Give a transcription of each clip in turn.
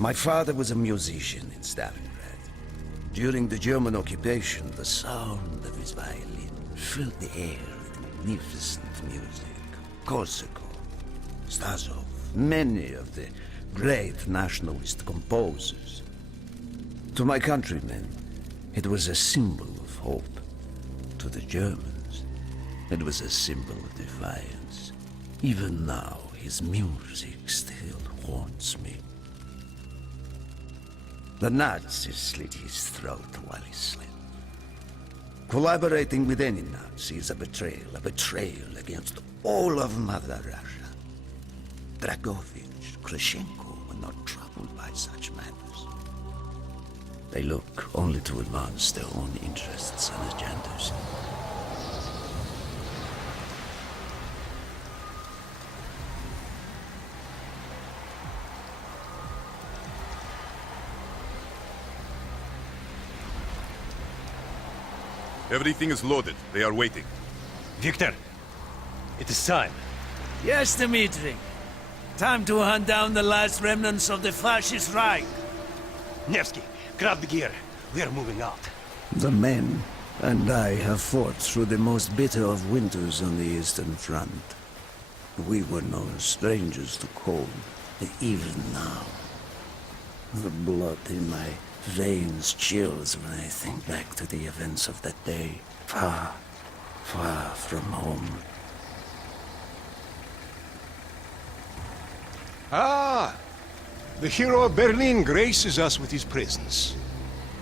My father was a musician in Stalingrad. During the German occupation, the sound of his violin filled the air with magnificent music. Korsakov, Stasov, many of the great nationalist composers. To my countrymen, it was a symbol of hope. To the Germans, it was a symbol of defiance. Even now, his music still haunts me. The Nazis slit his throat while he slept. Collaborating with any Nazi is a betrayal against all of Mother Russia. Dragovich, Khrushchenko were not troubled by such matters. They look only to advance their own interests and agendas. Everything is loaded. They are waiting. Victor, it is time. Yes, Dmitri. Time to hunt down the last remnants of the fascist Reich. Nevsky, grab the gear. We are moving out. The men and I have fought through the most bitter of winters on the Eastern Front. We were no strangers to cold, even now. The blood in my veins chills when I think back to the events of that day, far, far from home. Ah! The hero of Berlin graces us with his presence.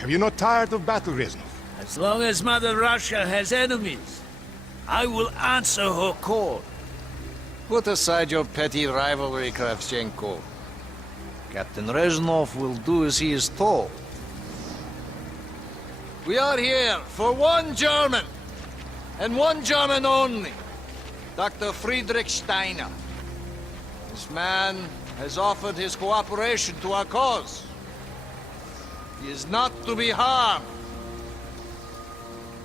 Have you not tired of battle, Reznov? As long as Mother Russia has enemies, I will answer her call. Put aside your petty rivalry, Kravchenko. Captain Reznov will do as he is told. We are here for one German, and one German only. Dr. Friedrich Steiner. This man has offered his cooperation to our cause. He is not to be harmed.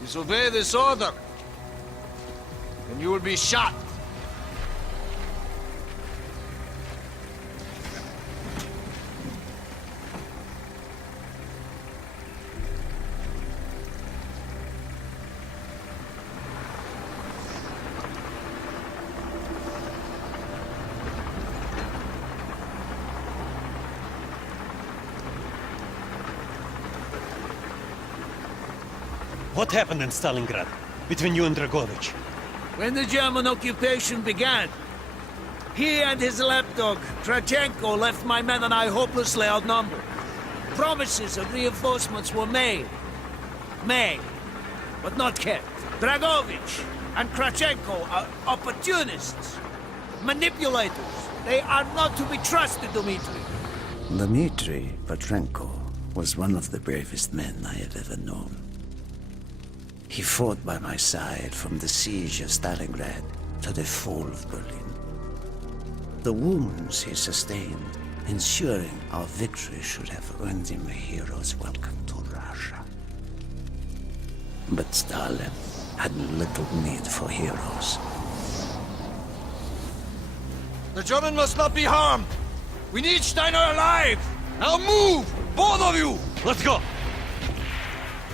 Disobey this order, and you will be shot. What happened in Stalingrad between you and Dragovich? When the German occupation began, he and his lapdog, Kravchenko, left my men and I hopelessly outnumbered. Promises of reinforcements were made, but not kept. Dragovich and Kravchenko are opportunists, manipulators. They are not to be trusted, Dmitri. Dmitri Petrenko was one of the bravest men I have ever known. He fought by my side from the siege of Stalingrad to the fall of Berlin. The wounds he sustained, ensuring our victory, should have earned him a hero's welcome to Russia. But Stalin had little need for heroes. The German must not be harmed. We need Steiner alive. Now move, both of you. Let's go!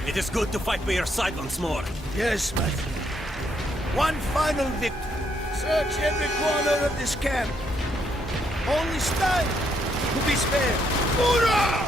It is good to fight by your side once more. Yes, my friend. One final victory. Search every corner of this camp. Only Steiner to be spared. Hoorah!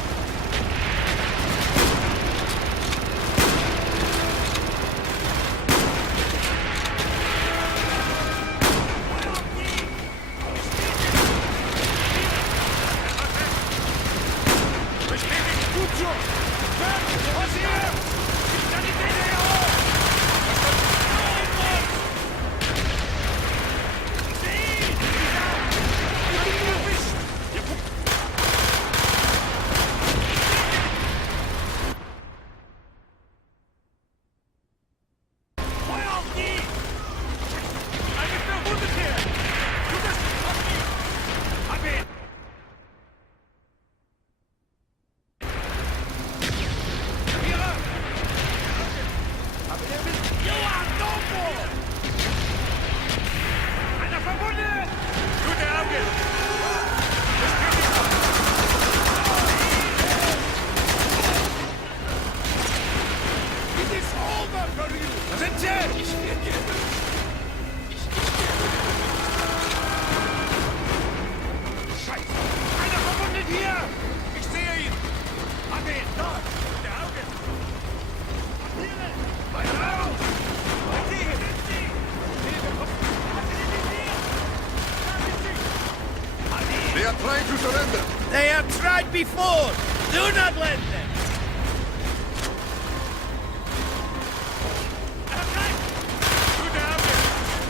They are trying to surrender. They have tried before. Do not let them.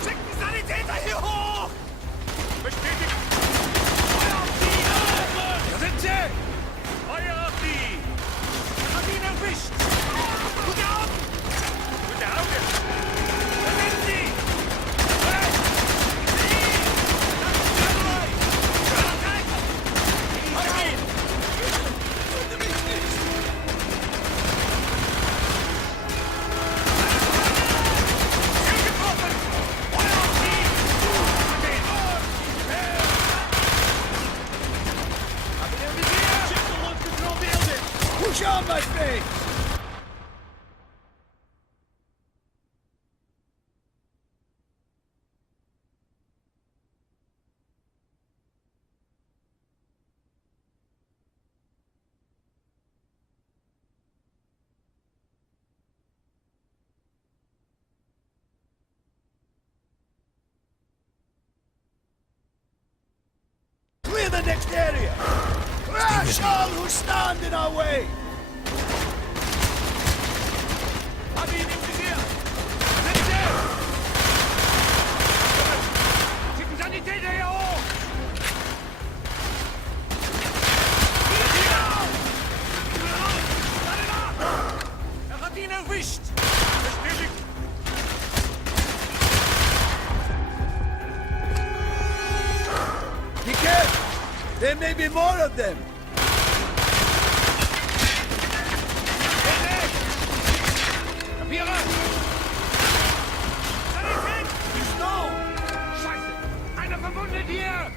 Schickt die Sanitäter hier hoch! Bestätigt! Feuer auf die! Da sind sie! Feuer auf die! Er hat ihn erwischt! Gute Augen! Gute Augen! Da sind sie! Hey! Sie! Das ist frei! Halt ihn! Töte mich nicht! Getroffen! Feuer auf die! Push on, my friend! Clear the next area! Crash all who stand in our way! Hab ihn im Visier! Sind sie! Schicken Sanitäter hier hoch! Er hat ihn erwischt! Bestätigt! Be careful! There may be more of them! Kapiere! Sanität! Ist no! Scheiße! Einer verwundet hier!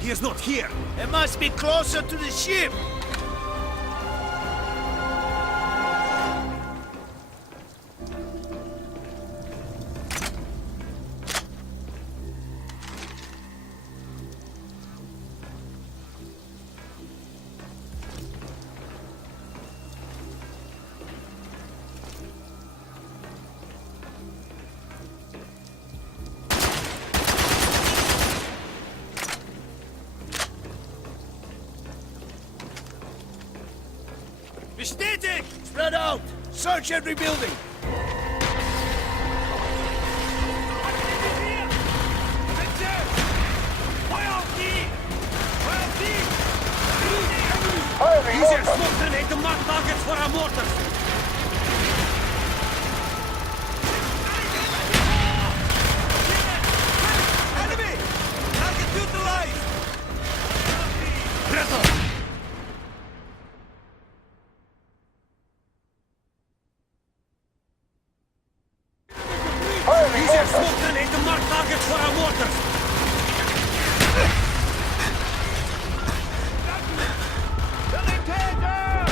He is not here. It must be closer to the ship! Bestätigt! Spread out! Search every building! Sind sie! Feuer auf die! Feuer auf die! Use your smoke grenade to mark targets for our mortars. Enemy! Target neutralized! Use your smoke grenade to mark targets for our mortars. Sanitäter!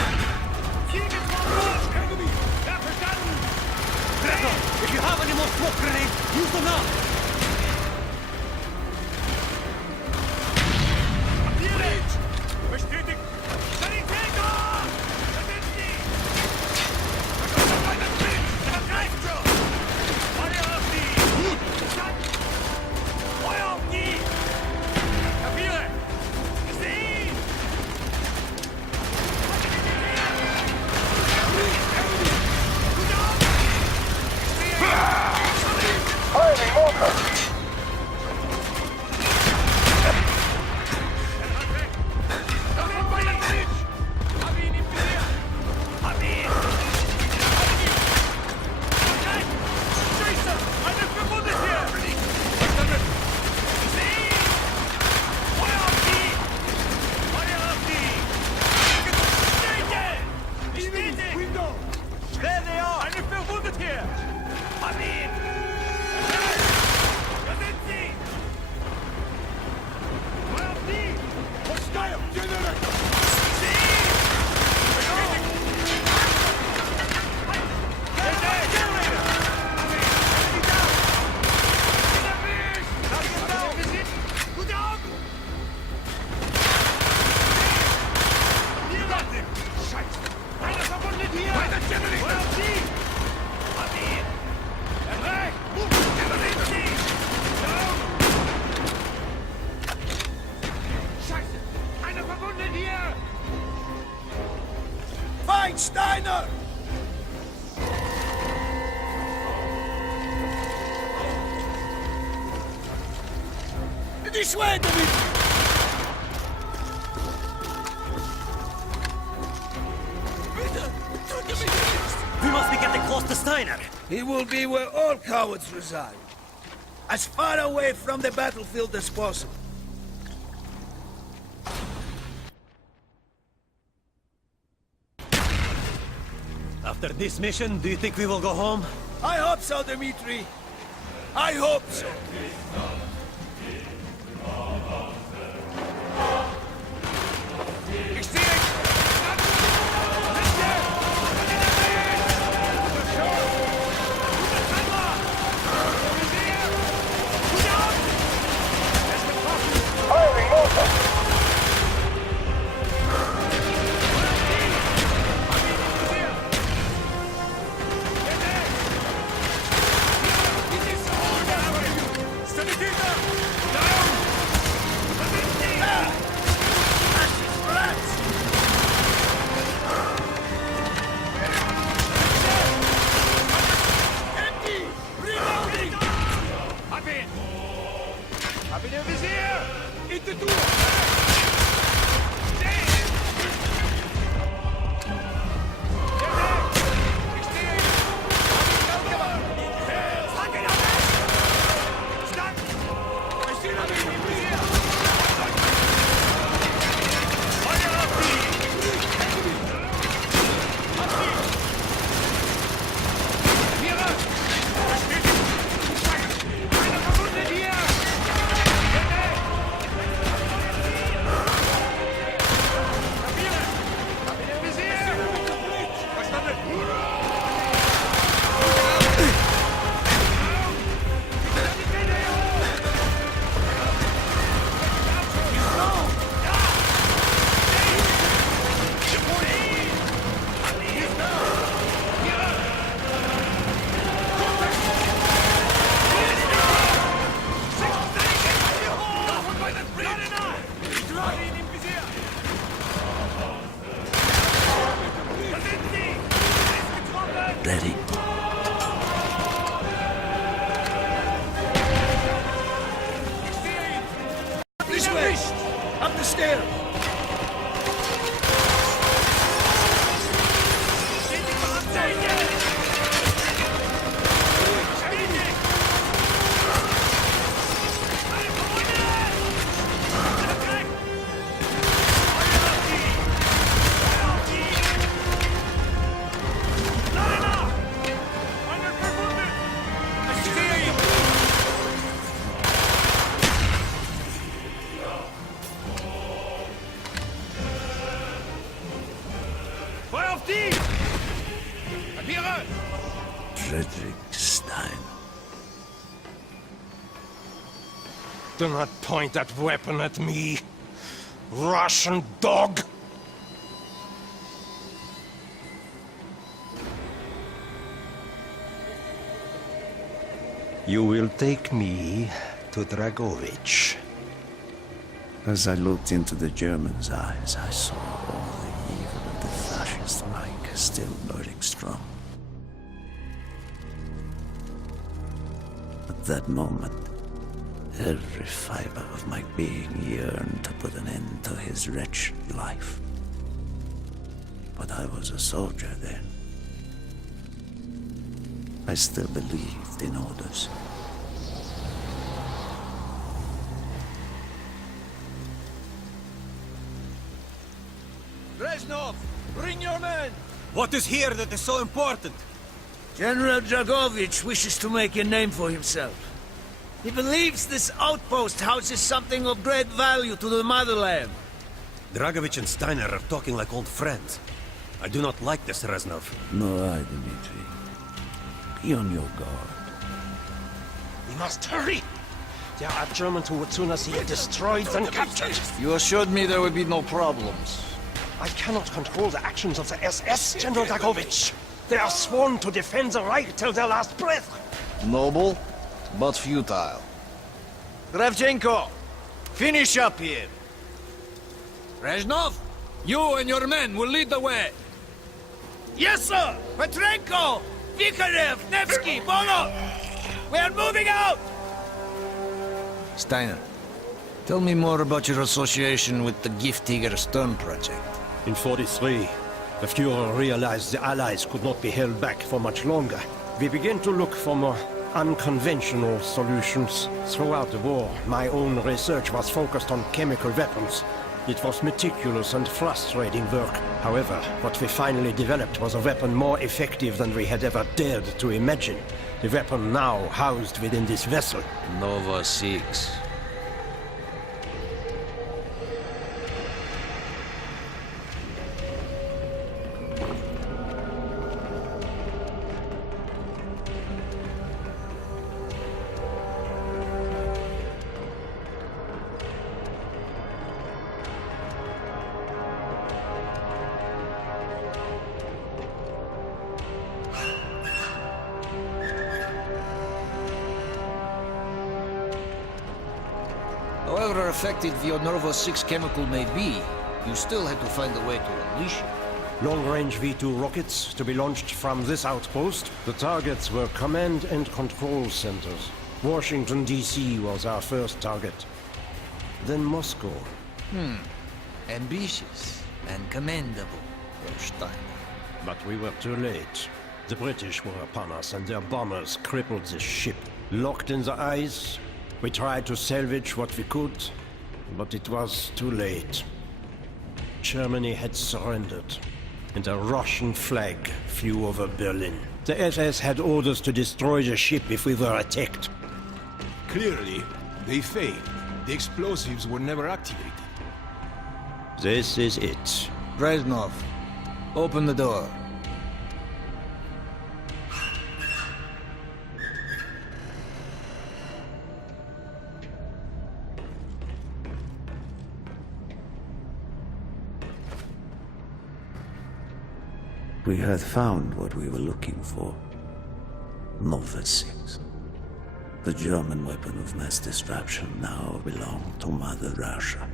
Fliegen vom Bord! Ja, verstanden! If you have any more smoke grenades, use them now. Papier! Bestätigt! Sanitäter! Da sind sie! Da kommt noch einer drin! Er greift schon! Feuer auf die! Verstanden! Feuer auf die! Kapiere! Ich sehe ihn! Gute Augen! Ich sehe ihn! Eine verwundet hier! Hab ihn! This way, Dmitri! We must be getting close to Steiner. He will be where all cowards reside. As far away from the battlefield as possible. After this mission, do you think we will go home? I hope so, Dmitri. I hope so. Ich sehe ihn! Hab ihn im Visier! Into Tour! Ich stehe ihn! Hab ihn gemacht! Hab ihn ab! Stand! Ich stehe hab ihn im Visier! Feuer auf die! Auf die! Mira! Bestätigt! Einer verwundet hier! Ready. This way! Up the stairs! Feuer auf die! Papiere! Frederick Stein. Do not point that weapon at me, Russian dog! You will take me to Dragovich. As I looked into the German's eyes, I saw all the evil of the fascist Reich still burning strong. At that moment, every fiber of my being yearned to put an end to his wretched life. But I was a soldier then. I still believed in orders. Reznov, bring your men! What is here that is so important? General Dragovich wishes to make a name for himself. He believes this outpost houses something of great value to the motherland. Dragovich and Steiner are talking like old friends. I do not like this, Reznov. Nor I, Dmitri. Be on your guard. We must hurry! There are Germans who would sooner see it destroyed than captured. You assured me there would be no problems. I cannot control the actions of the SS, General Dragovich. They are sworn to defend the Reich till their last breath. Noble, but futile. Kravchenko, finish up here. Reznov, you and your men will lead the way. Yes, sir! Petrenko! Vikarev! Nevsky! Bolo! We are moving out! Steiner, Tell me more about your association with the Giftiger Stern project. In 43, the Fuhrer realized the Allies could not be held back for much longer. We began to look for more unconventional solutions. Throughout the war, my own research was focused on chemical weapons. It was meticulous and frustrating work. However, what we finally developed was a weapon more effective than we had ever dared to imagine. The weapon now housed within this vessel. Nova 6. However effective your Nova 6 chemical may be, you still had to find a way to unleash it. Long-range V2 rockets to be launched from this outpost. The targets were command and control centers. Washington, D.C. was our first target. Then Moscow. Ambitious and commendable, Herr Steiner. But we were too late. The British were upon us and their bombers crippled the ship. Locked in the ice, we tried to salvage what we could, but it was too late. Germany had surrendered, and a Russian flag flew over Berlin. The SS had orders to destroy the ship if we were attacked. Clearly, they failed. The explosives were never activated. This is it. Reznov, open the door. We had found what we were looking for. Nova 6. The German weapon of mass destruction now belonged to Mother Russia.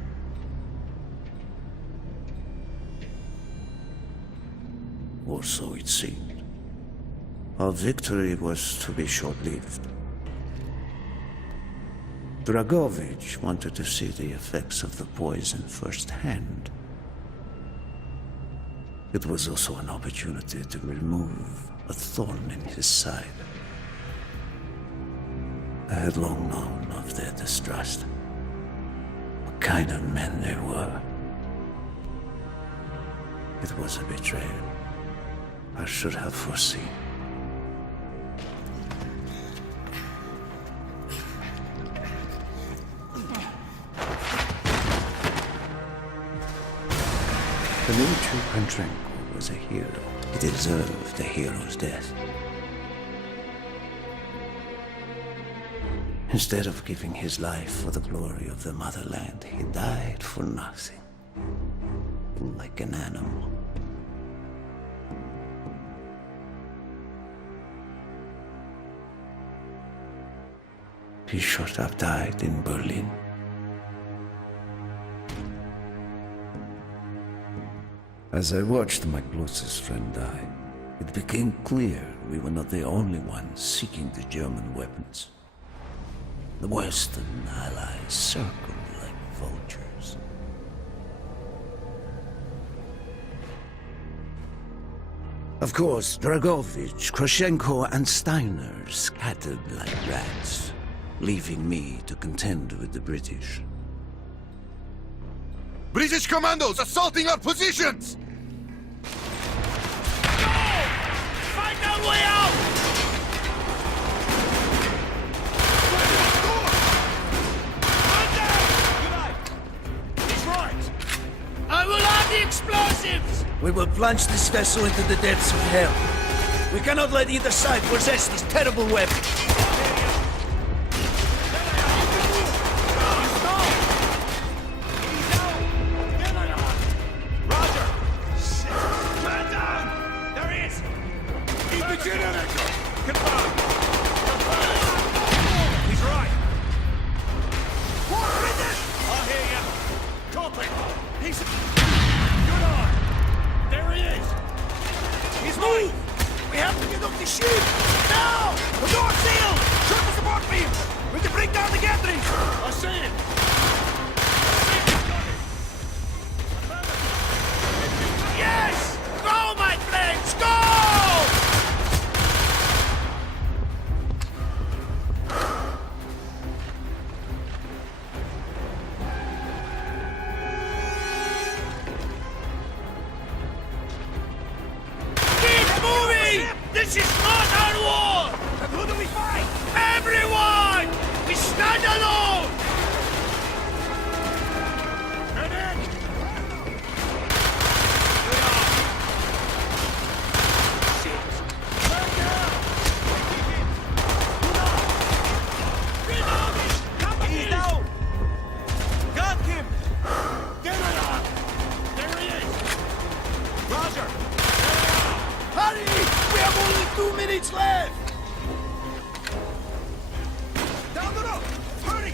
Or so it seemed. Our victory was to be short-lived. Dragovich wanted to see the effects of the poison firsthand. It was also an opportunity to remove a thorn in his side. I had long known of their distrust. What kind of men they were. It was a betrayal I should have foreseen. Dmitri Panchenko was a hero. He deserved a hero's death. Instead of giving his life for the glory of the motherland, he died for nothing. Like an animal. He shot up died in Berlin. As I watched my closest friend die, it became clear we were not the only ones seeking the German weapons. The Western allies circled like vultures. Of course, Dragovich, Krashenko, and Steiner scattered like rats, leaving me to contend with the British. British commandos assaulting our positions! Find our way out! He's right. I will have the explosives! We will plunge this vessel into the depths of hell. We cannot let either side possess this terrible weapon. We have to get off the ship! Now! The North Sea! minutes left! Down the road! Hurry!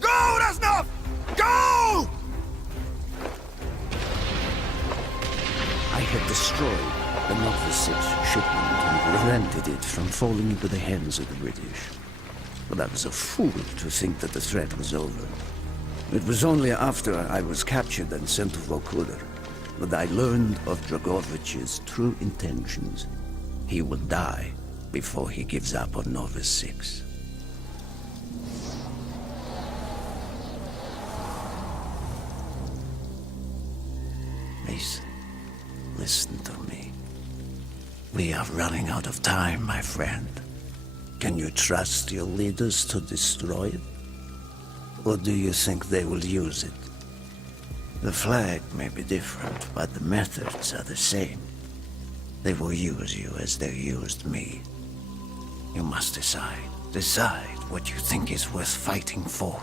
Go, Reznov! Go! I had destroyed the Nova 6 shipment and prevented it from falling into the hands of the British. But I was a fool to think that the threat was over. It was only after I was captured and sent to Vokuder that I learned of Dragovich's true intentions. He will die before he gives up on Nova 6. Mason, listen to me. We are running out of time, my friend. Can you trust your leaders to destroy it? Or do you think they will use it? The flag may be different, but the methods are the same. They will use you as they used me. You must decide. Decide what you think is worth fighting for.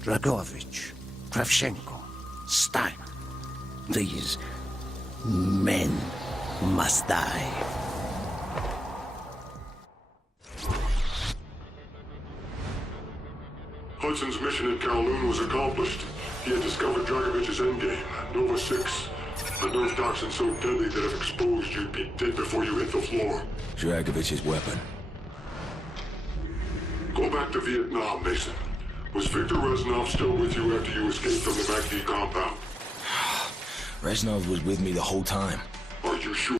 Dragovich, Kravchenko, Stein. These men must die. Hudson's mission at Kowloon was accomplished. He had discovered Dragovich's endgame, Nova 6. A nerve toxin so deadly that if exposed, you'd be dead before you hit the floor. Dragovich's weapon. Go back to Vietnam, Mason. Was Victor Reznov still with you after you escaped from the MACD compound? Reznov was with me the whole time. Are you sure?